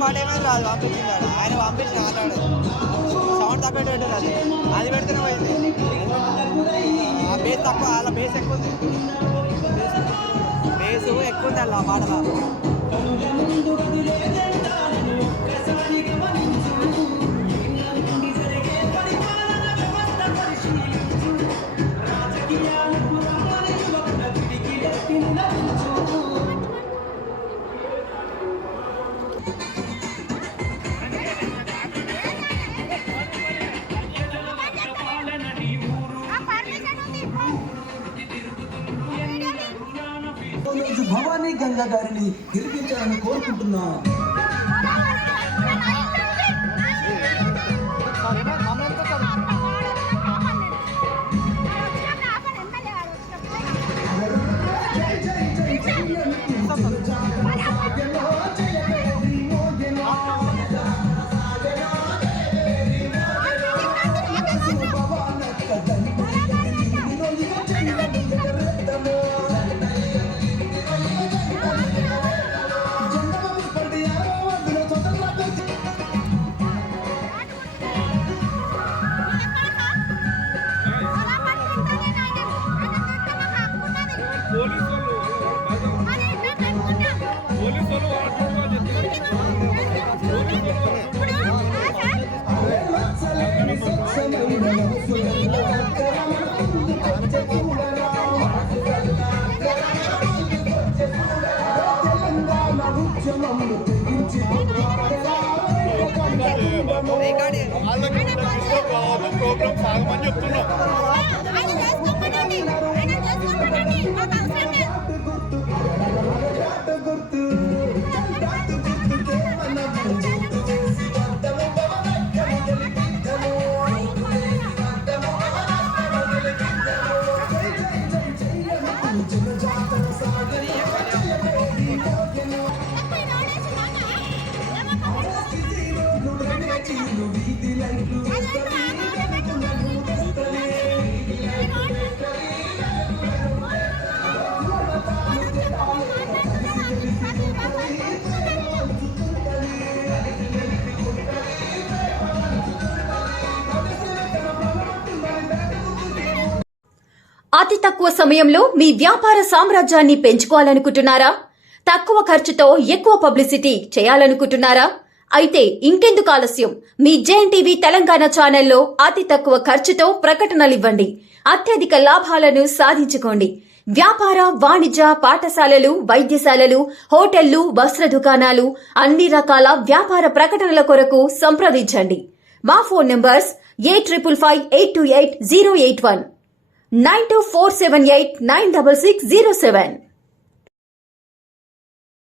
పాట ఏమైంది రాదు పంపించింది ఆయన పంపించిన ఆటాడు సౌండ్ తక్కువ పెట్టారు అది పెడితేనే పోయింది ఆ బేస్ తక్కువ అలా బేస్ ఎక్కువ ఉంది బేస్ ఎక్కువ ఉంది అలా పాటలో భవానీ గంగా గారిని గెలిపించాలని కోరుకుంటున్నా. ప్రోగ్రామ్ సాగమని చెప్తున్నాం. అతి తక్కువ సమయంలో మీ వ్యాపార సామ్రాజ్యాన్ని పెంచుకోవాలనుకుంటున్నారా? తక్కువ ఖర్చుతో ఎక్కువ పబ్లిసిటీ చేయాలనుకుంటున్నారా? అయితే ఇంకెందుకు ఆలస్యం? మీ జేఎన్టీవీ తెలంగాణ ఛానల్లో అతి తక్కువ ఖర్చుతో ప్రకటనలివ్వండి. అత్యధిక లాభాలను సాధించుకోండి. వ్యాపార, వాణిజ్య, పాఠశాలలు, వైద్యశాలలు, హోటళ్లు, వస్త్ర దుకాణాలు, అన్ని రకాల వ్యాపార ప్రకటనల కొరకు సంప్రదించండి. మా ఫోన్ నంబర్స్ 8558288081 9247896607.